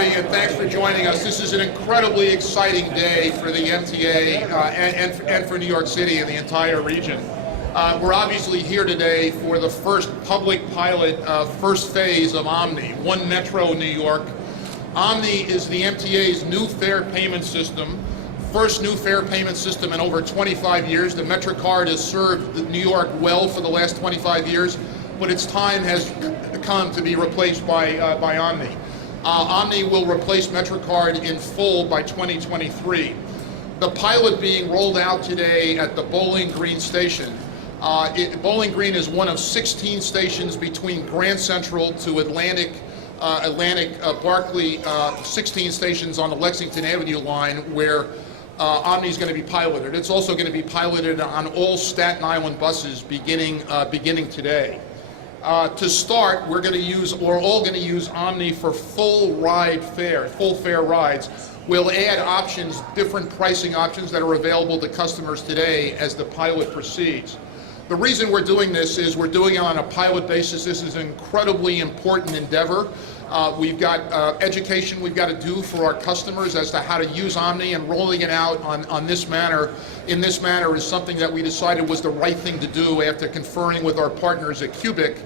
everybody, and thanks for joining us. This is an incredibly exciting day for the MTA and for New York City and the entire region. We're obviously here today for the first public pilot, first phase of OMNY, One Metro New York. OMNY is the MTA's new fare payment system, first new fare payment system in over 25 years. The Metrocard has served New York well for the last 25 years, but its time has come to be replaced by OMNY. OMNY will replace Metrocard in full by 2023. The pilot being rolled out today at the Bowling Green station. Bowling Green is one of 16 stations between Grand Central to Atlantic Barclay, 16 stations on the Lexington Avenue line where OMNY is going to be piloted. It's also going to be piloted on all Staten Island buses beginning today. To start, we're all going to use OMNY for full fare rides. We'll add options, different pricing options that are available to customers today as the pilot proceeds. The reason we're doing this is we're doing it on a pilot basis. This is an incredibly important endeavor. We've got education we've got to do for our customers as to how to use OMNY, and rolling it out in this manner is something that we decided was the right thing to do after conferring with our partners at Cubic.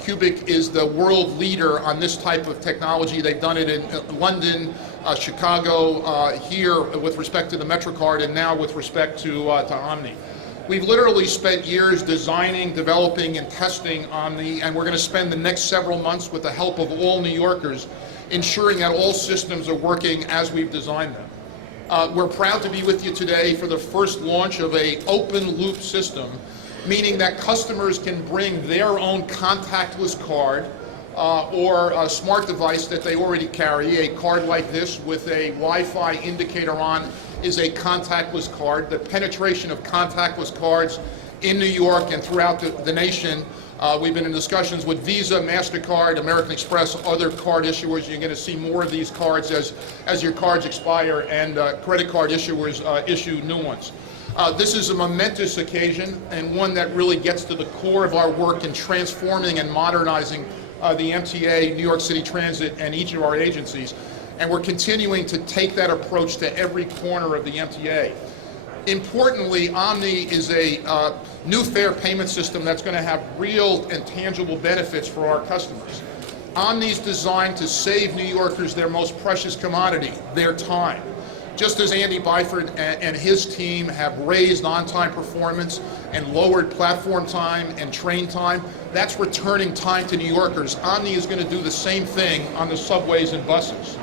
Cubic is the world leader on this type of technology. They've done it in London, Chicago, here with respect to the Metrocard, and now with respect to OMNY. We've literally spent years designing, developing, and testing OMNY, and we're going to spend the next several months with the help of all New Yorkers ensuring that all systems are working as we've designed them. We're proud to be with you today for the first launch of an open-loop system, meaning that customers can bring their own contactless card or a smart device that they already carry. A card like this with a Wi-Fi indicator on is a contactless card. The penetration of contactless cards in New York and throughout the nation, we've been in discussions with Visa, MasterCard, American Express, other card issuers. You're going to see more of these cards as your cards expire and credit card issuers issue new ones. This is a momentous occasion and one that really gets to the core of our work in transforming and modernizing the MTA, New York City Transit, and each of our agencies. And we're continuing to take that approach to every corner of the MTA. Importantly, OMNY is a new fare payment system that's going to have real and tangible benefits for our customers. OMNY is designed to save New Yorkers their most precious commodity, their time. Just as Andy Byford and his team have raised on-time performance and lowered platform time and train time, that's returning time to New Yorkers. OMNY is going to do the same thing on the subways and buses.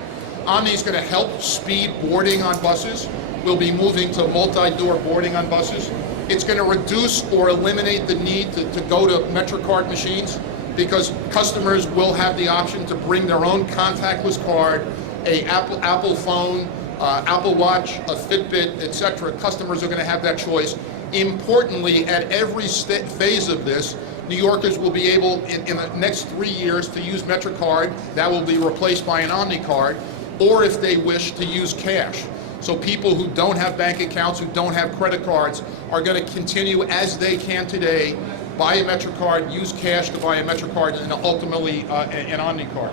OMNY is going to help speed boarding on buses. We'll be moving to multi-door boarding on buses. It's going to reduce or eliminate the need to go to Metrocard machines, because customers will have the option to bring their own contactless card, a Apple phone, Apple Watch, a Fitbit, etc. Customers are going to have that choice. Importantly, at every phase of this, New Yorkers will be able, in the next 3 years, to use Metrocard. That will be replaced by an OMNY card, or if they wish, to use cash. So people who don't have bank accounts, who don't have credit cards, are going to continue, as they can today, buy a Metrocard, use cash to buy a Metrocard, and ultimately an OMNY card.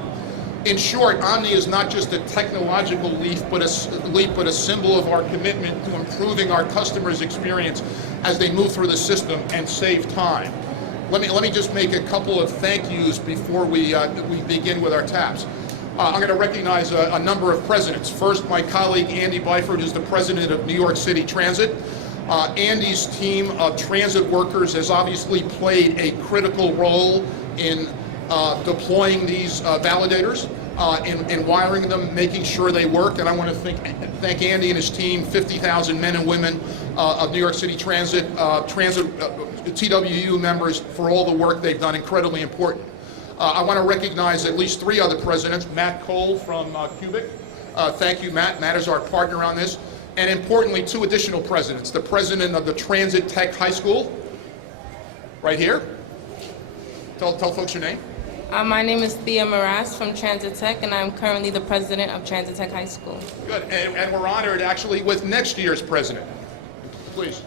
In short, OMNY is not just a technological leap, but a symbol of our commitment to improving our customers' experience as they move through the system and save time. Let me just make a couple of thank yous before we begin with our taps. I'm going to recognize a number of presidents. First, my colleague Andy Byford, who's the president of New York City Transit. Andy's team of transit workers has obviously played a critical role in deploying these validators, in wiring them, making sure they work. And I want to thank Andy and his team, 50,000 men and women of New York City Transit, TWU members, for all the work they've done. Incredibly important. I want to recognize at least 3 other presidents. Matt Cole from Cubic. Thank you, Matt. Matt is our partner on this. And importantly, 2 additional presidents. The president of the Transit Tech High School, right here. Tell folks your name. My name is Thea Morass from Transit Tech, and I'm currently the president of Transit Tech High School. Good, and we're honored actually with next year's president. Please.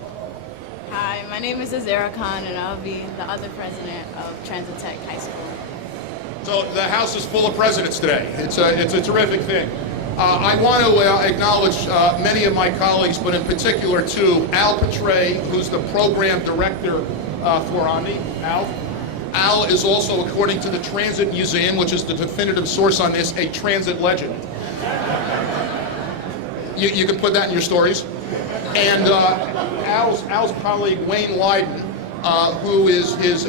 Hi, my name is Azera Khan, and I'll be the other president of Transit Tech High School. So the House is full of presidents today. It's a terrific thing. I want to acknowledge many of my colleagues, but in particular two, Al Petray, who's the program director for OMNY. Al is also, according to the Transit Museum, which is the definitive source on this, a transit legend. You can put that in your stories. And Al's colleague, Wayne Lyden, who is his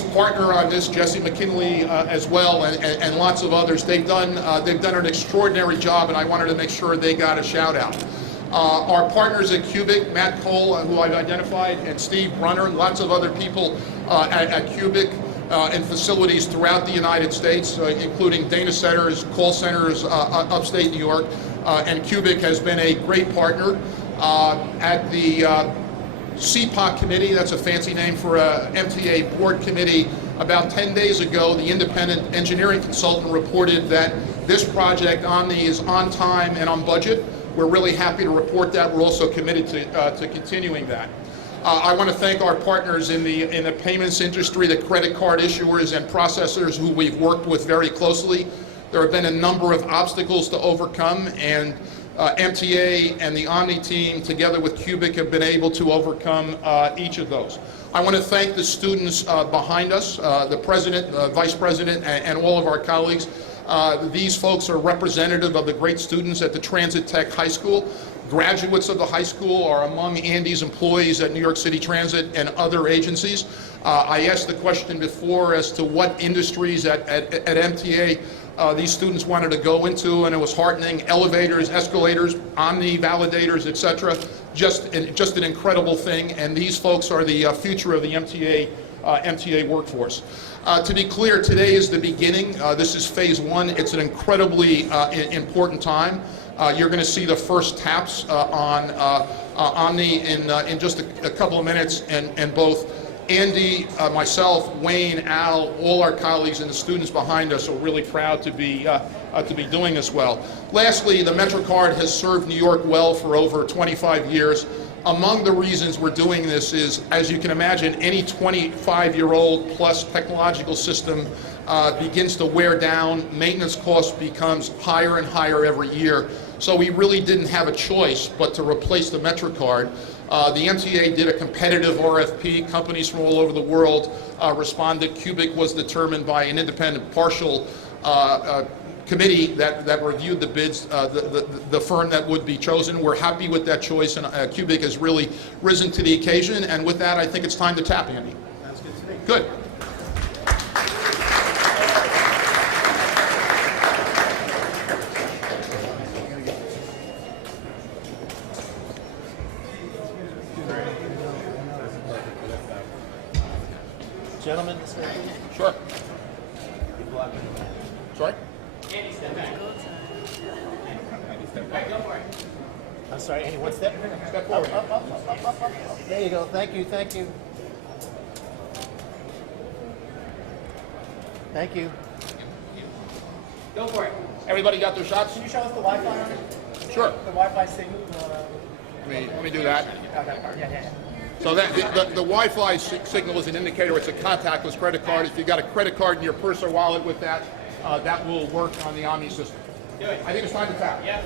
partner on this, Jesse McKinley, as well, and lots of others. They've done an extraordinary job, and I wanted to make sure they got a shout out. Our partners at Cubic, Matt Cole, who I've identified, and Steve Brunner, and lots of other people at Cubic in facilities throughout the United States, including data centers, call centers upstate New York, and Cubic has been a great partner at the CPOC committee. That's a fancy name for a MTA board committee. About 10 days ago, the independent engineering consultant reported that this project, OMNY, is on time and on budget. We're really happy to report that. We're also committed to continuing that. I want to thank our partners in the payments industry, the credit card issuers and processors who we've worked with very closely. There have been a number of obstacles to overcome, and MTA and the OMNY team, together with Cubic, have been able to overcome each of those. I want to thank the students behind us, the president, vice president, and all of our colleagues. These folks are representative of the great students at the Transit Tech High School. Graduates of the high school are among Andy's employees at New York City Transit and other agencies. I asked the question before as to what industries at MTA these students wanted to go into, and it was heartening. Elevators, escalators, OMNY validators, etc. Just an incredible thing, and these folks are the future of the MTA workforce. To be clear, today is the beginning. This is phase one. It's an incredibly important time. You're going to see the first taps on OMNY in just a couple of minutes, and both Andy, myself, Wayne, Al, all our colleagues and the students behind us are really proud to be doing this well. Lastly, the Metrocard has served New York well for over 25 years. Among the reasons we're doing this is, as you can imagine, any 25-year-old plus technological system begins to wear down. Maintenance cost becomes higher and higher every year. So we really didn't have a choice but to replace the Metrocard. The MTA did a competitive RFP. Companies from all over the world responded. Cubic was determined by an independent partial committee that reviewed the bids, the firm that would be chosen. We're happy with that choice, and Cubic has really risen to the occasion. And with that, I think it's time to tap, Andy. Sounds good to me. Good. Gentlemen, this way. Sure. Sorry? Andy, step back. I'm sorry, Andy, one step. Step forward. Up. There you go. Thank you. Thank you. Thank you. Go for it. Everybody got their shots? Can you show us the Wi-Fi on it? Sure. The Wi-Fi signal? Let me do that. Yeah. So that the Wi-Fi signal is an indicator. It's a contactless credit card. If you got a credit card in your purse or wallet with that, that will work on the OMNY system. Do it. I think it's time to tap. Yeah.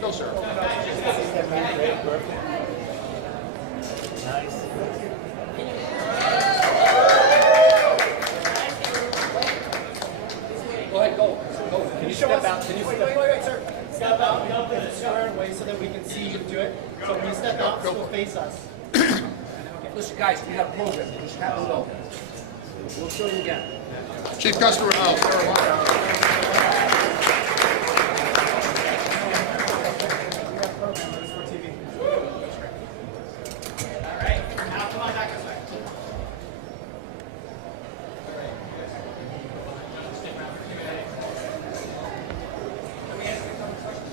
Go, sir. Nice. Go ahead, go. Can you show us? Wait, sir. Step out, help in a square way so that we can see you do it. So when you step out, Go. still face us. Listen, guys, we got a program. Just have to go. We'll show you again. Chief Customer, Sarah Lyon.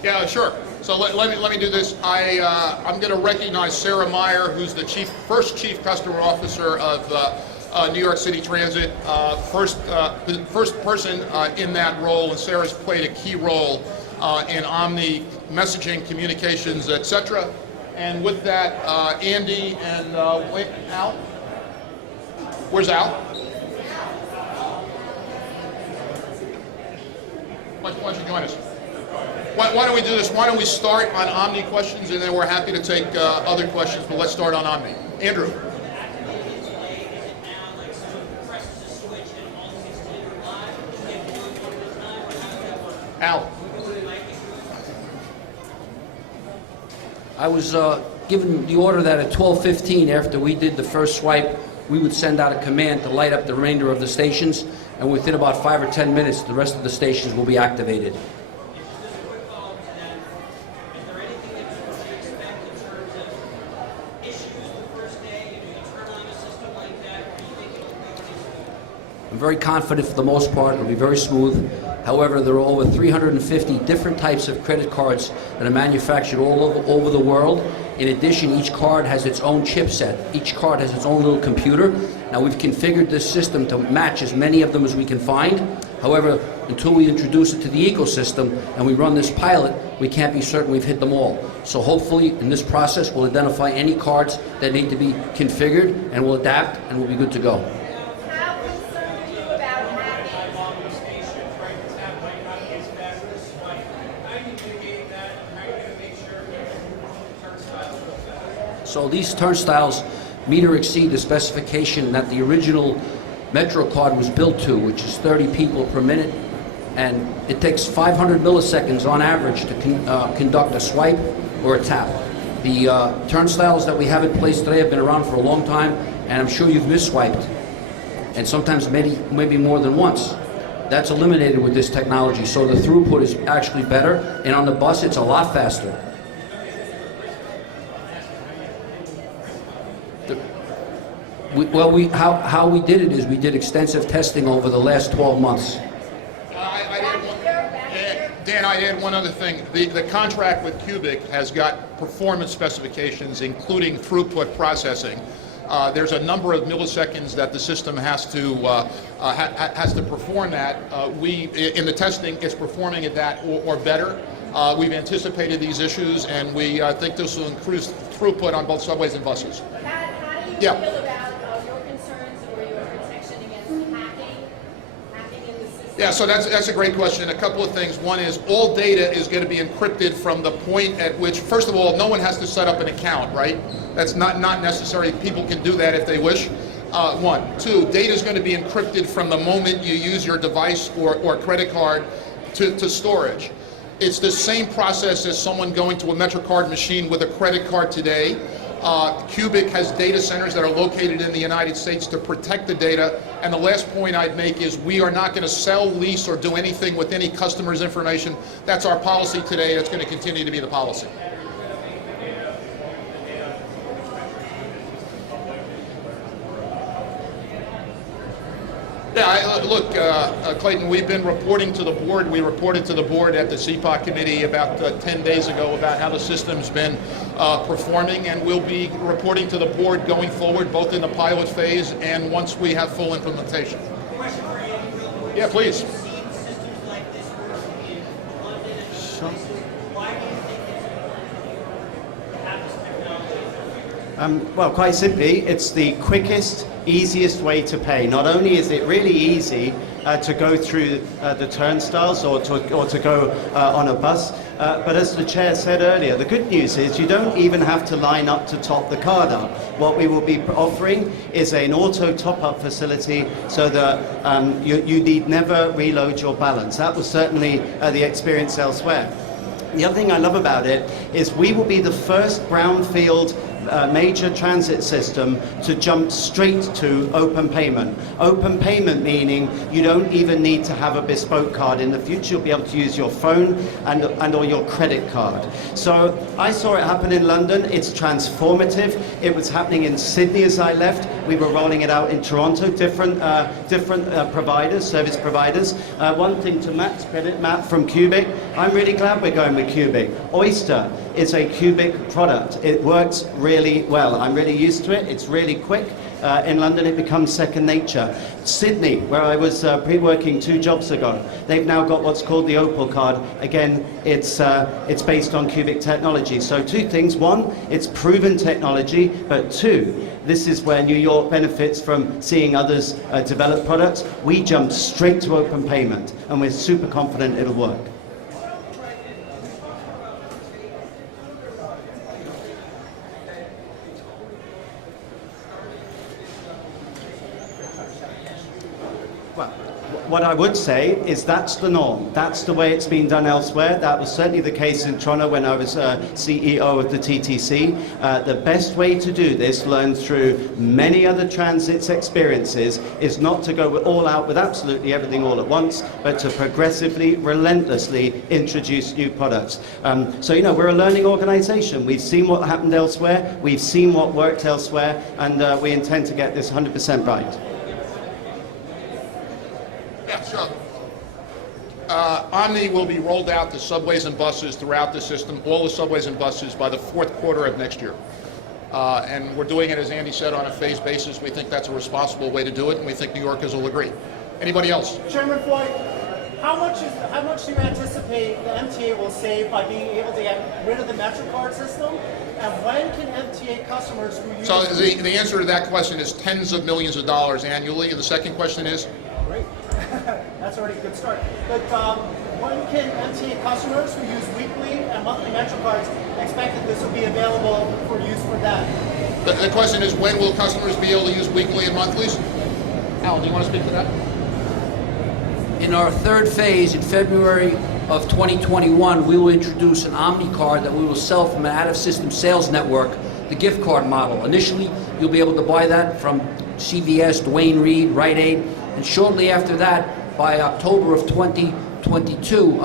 Yeah, sure. So let me do this. I'm going to recognize Sarah Meyer, who's the first chief customer officer of New York City Transit, first person in that role, and Sarah's played a key role in Omni messaging, communications, etc. And with that, Andy and Al. Where's Al? Why don't you join us? Why don't we do this? Why don't we start on Omni questions, and then we're happy to take other questions, but let's start on Omni. Andrew. Al. I was given the order that at 12:15, after we did the first swipe, we would send out a command to light up the remainder of the stations, and within about 5 or 10 minutes, the rest of the stations will be activated. I'm very confident for the most part. It'll be very smooth. However, there are over 350 different types of credit cards that are manufactured all over the world. In addition, each card has its own chipset. Each card has its own little computer. Now, we've configured this system to match as many of them as we can find. However, until we introduce it to the ecosystem and we run this pilot, we can't be certain we've hit them all. So hopefully, in this process, we'll identify any cards that need to be configured, and we'll adapt, and we'll be good to go. So these turnstiles meet or exceed the specification that the original Metrocard was built to, which is 30 people per minute, and it takes 500 milliseconds on average to conduct a swipe or a tap. The turnstiles that we have in place today have been around for a long time, and I'm sure you've misswiped, and sometimes maybe more than once. That's eliminated with this technology, so the throughput is actually better, and on the bus it's a lot faster. How we did it is we did extensive testing over the last 12 months. Dan, I'd add one other thing. The contract with Cubic has got performance specifications, including throughput processing. There's a number of milliseconds that the system has to perform that. In the testing, it's performing at that or better. We've anticipated these issues, and we think this will increase throughput on both subways and buses. How do you feel about your concerns or your protection against hacking in the system? Yeah, so that's a great question. A couple of things. One is all data is going to be encrypted from the point at which, first of all, no one has to set up an account, right? That's not necessary. People can do that if they wish. One. Two, data is going to be encrypted from the moment you use your device or credit card to storage. It's the same process as someone going to a Metrocard machine with a credit card today. Cubic has data centers that are located in the United States to protect the data. And the last point I'd make is we are not going to sell, lease, or do anything with any customer's information. That's our policy today. That's going to continue to be the policy. Yeah, look, Clayton, we've been reporting to the board. We reported to the board at the CPOC committee about 10 days ago about how the system's been performing, and we'll be reporting to the board going forward, both in the pilot phase and once we have full implementation. Question for you. Yeah, please. We've seen systems like this work in London and why do you think it's important to have this technology? Well, quite simply, it's the quickest, easiest way to pay. Not only is it really easy to go through the turnstiles or to go on a bus, but as the chair said earlier, the good news is you don't even have to line up to top the card up. What we will be offering is an auto top-up facility so that you need never reload your balance. That was certainly the experience elsewhere. The other thing I love about it is we will be the first brownfield major transit system to jump straight to open payment. Open payment meaning you don't even need to have a bespoke card. In the future, you'll be able to use your phone and or your credit card. So I saw it happen in London. It's transformative. It was happening in Sydney as I left. We were rolling it out in Toronto, different providers, service providers. One thing to Matt's credit, Matt from Cubic, I'm really glad we're going with Cubic. Oyster is a Cubic product. It works really well. I'm really used to it. It's really quick. In London, it becomes second nature. Sydney, where I was pre-working 2 jobs ago, they've now got what's called the Opal card. Again, it's based on Cubic technology. So 2 things. 1, it's proven technology, but 2, this is where New York benefits from seeing others develop products. We jumped straight to open payment, and we're super confident it'll work. What I would say is that's the norm. That's the way it's been done elsewhere. That was certainly the case in Toronto when I was CEO of the TTC. The best way to do this, learned through many other transits experiences, is not to go all out with absolutely everything all at once, but to progressively, relentlessly introduce new products. So, you know, we're a learning organization. We've seen what happened elsewhere. We've seen what worked elsewhere, and we intend to get this 100% right. Yeah, sure. Omni will be rolled out to subways and buses throughout the system, all the subways and buses, by the 4th quarter of next year. And we're doing it, as Andy said, on a phased basis. We think that's a responsible way to do it, and we think New Yorkers will agree. Anybody else? Chairman Floyd, how much do you anticipate the MTA will save by being able to get rid of the Metrocard system? And when can MTA customers who use... So the answer to that question is tens of millions of dollars annually. And the second question is? Great. That's already a good start. But when can MTA customers who use weekly and monthly Metrocards expect that this will be available for use for them? The question is, when will customers be able to use weekly and monthlies? Alan, do you want to speak to that? In our 3rd phase, in February of 2021, we will introduce an OMNY card that we will sell from an out-of-system sales network, the gift card model. Initially, you'll be able to buy that from CVS, Duane Reade, Rite Aid, and shortly after that, by October of 2022,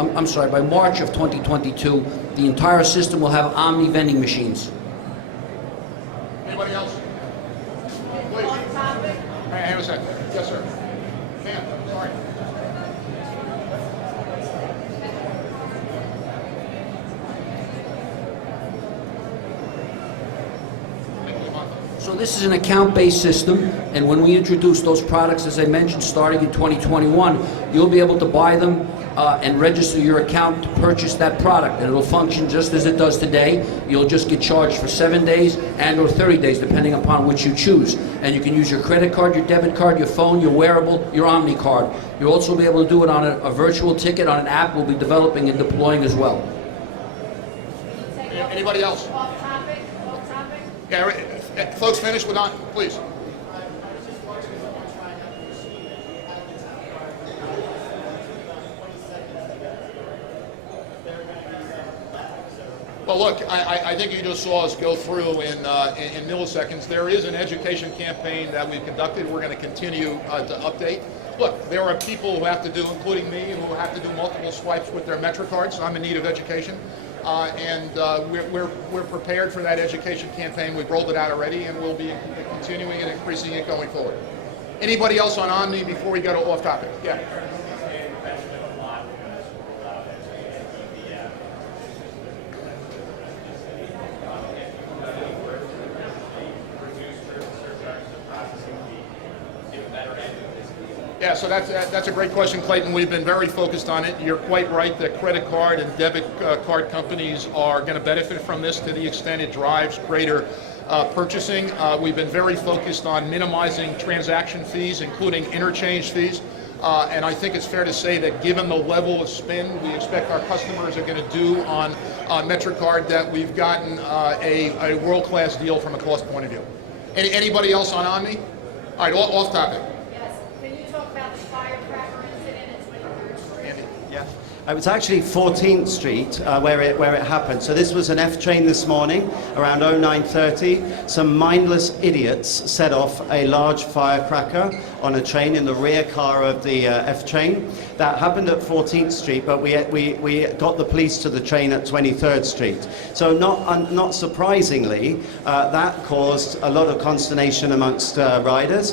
by March of 2022, the entire system will have OMNY vending machines. Anybody else? Please. On topic, Hang on a second. Yes, sir. Ma'am, sorry. So this is an account-based system, and when we introduce those products, as I mentioned, starting in 2021, you'll be able to buy them and register your account to purchase that product, and it'll function just as it does today. You'll just get charged for 7 days and or 30 days, depending upon which you choose. And you can use your credit card, your debit card, your phone, your wearable, your Omni card. You'll also be able to do it on a virtual ticket on an app we'll be developing and deploying as well. Anybody else? off topic, off topic. Yeah, folks, finish with on, please. Well, look, I think you just saw us go through in milliseconds. There is an education campaign that we've conducted. We're going to continue to update. Look, there are people who have to do, including me, who have to do multiple swipes with their Metrocards. I'm in need of education. We're prepared for that education campaign. We've rolled it out already, and we'll be continuing and increasing it going forward. Anybody else on Omni before we go to off topic? Yeah. Yeah, so that's a great question, Clayton. We've been very focused on it. You're quite right that credit card and debit card companies are going to benefit from this to the extent it drives greater purchasing. We've been very focused on minimizing transaction fees, including interchange fees. And I think it's fair to say that given the level of spend we expect our customers are going to do on Metrocard, that we've gotten a world-class deal from a cost point of view. Anybody else on Omni? All right, off topic. It was actually 14th Street where it happened. So this was an F train this morning around 09:30. Some mindless idiots set off a large firecracker on a train in the rear car of the F train. That happened at 14th Street, but we got the police to the train at 23rd Street. So not surprisingly, that caused a lot of consternation amongst riders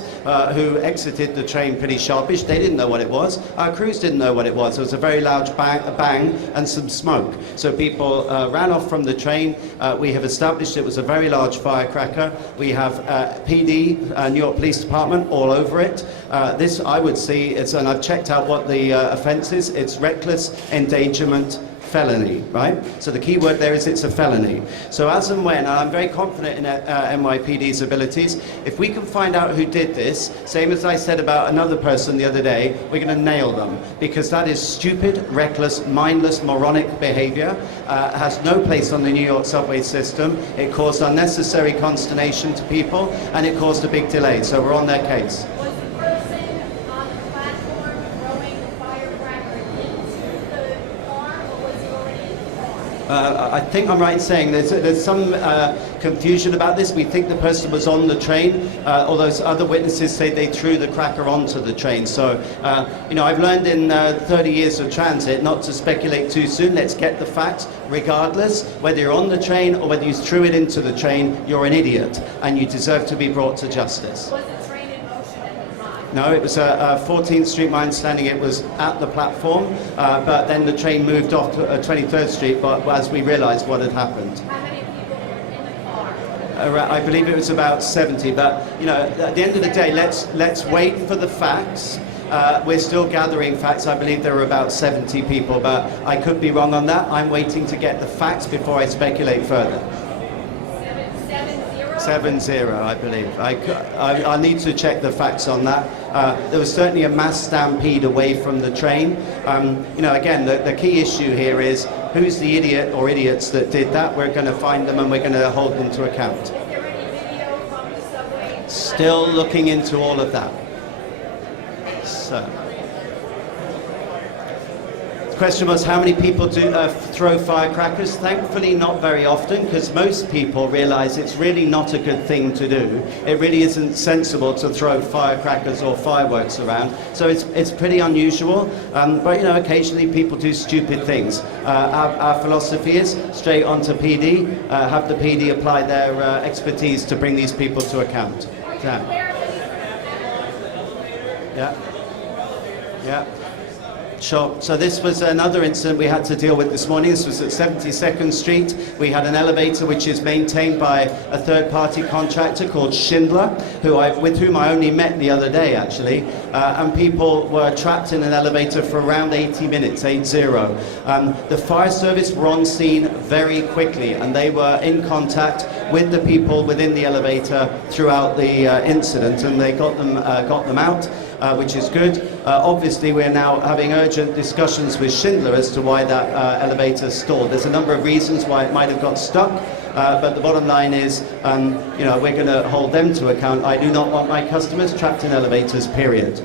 who exited the train pretty sharpish. They didn't know what it was. Our crews didn't know what it was. There was a very loud bang and some smoke. So people ran off from the train. We have established it was a very large firecracker. We have PD, New York Police Department, all over it. This, I would see, and I've checked out what the offence is. It's reckless endangerment felony, right? So the key word there is it's a felony. So as and when, and I'm very confident in NYPD's abilities, if we can find out who did this, same as I said about another person the other day, we're going to nail them, because that is stupid, reckless, mindless, moronic behavior, has no place on the New York subway system. It caused unnecessary consternation to people, and it caused a big delay. So we're on their case. Was the person on the platform throwing the firecracker into the car, or was he already in the car? I think I'm right in saying there's some confusion about this. We think the person was on the train, although other witnesses say they threw the cracker onto the train. So, you know, I've learned in 30 years of transit not to speculate too soon. Let's get the facts. Regardless, whether you're on the train or whether you threw it into the train, you're an idiot, and you deserve to be brought to justice. Was the train in motion at the time? No, it was 14th Street, my understanding it was at the platform, but then the train moved off to 23rd Street, but as we realised what had happened. How many people were in the car? I believe it was about 70, but you know, at the end of the day, let's wait for the facts. We're still gathering facts. I believe there were about 70 people, but I could be wrong on that. I'm waiting to get the facts before I speculate further. 7-0, I believe. I need to check the facts on that. There was certainly a mass stampede away from the train. You know, again, the key issue here is who's the idiot or idiots that did that. We're going to find them and we're going to hold them to account. Is there any video from the subway? Still looking into all of that. So. The question was how many people do throw firecrackers? Thankfully not very often, because most people realize it's really not a good thing to do. It really isn't sensible to throw firecrackers or fireworks around. So it's pretty unusual, but you know, occasionally people do stupid things. Our philosophy is straight onto PD, have the PD apply their expertise to bring these people to account. Yeah. Sure. So this was another incident we had to deal with this morning. This was at 72nd Street. We had an elevator which is maintained by a third-party contractor called Schindler, with whom I only met the other day, actually. And people were trapped in an elevator for around 80 minutes, 80. The fire service were on scene very quickly, and they were in contact with the people within the elevator throughout the incident, and they got them out. Which is good. Obviously, we're now having urgent discussions with Schindler as to why that elevator stalled. There's a number of reasons why it might have got stuck, but the bottom line is, you know, we're going to hold them to account. I do not want my customers trapped in elevators, period.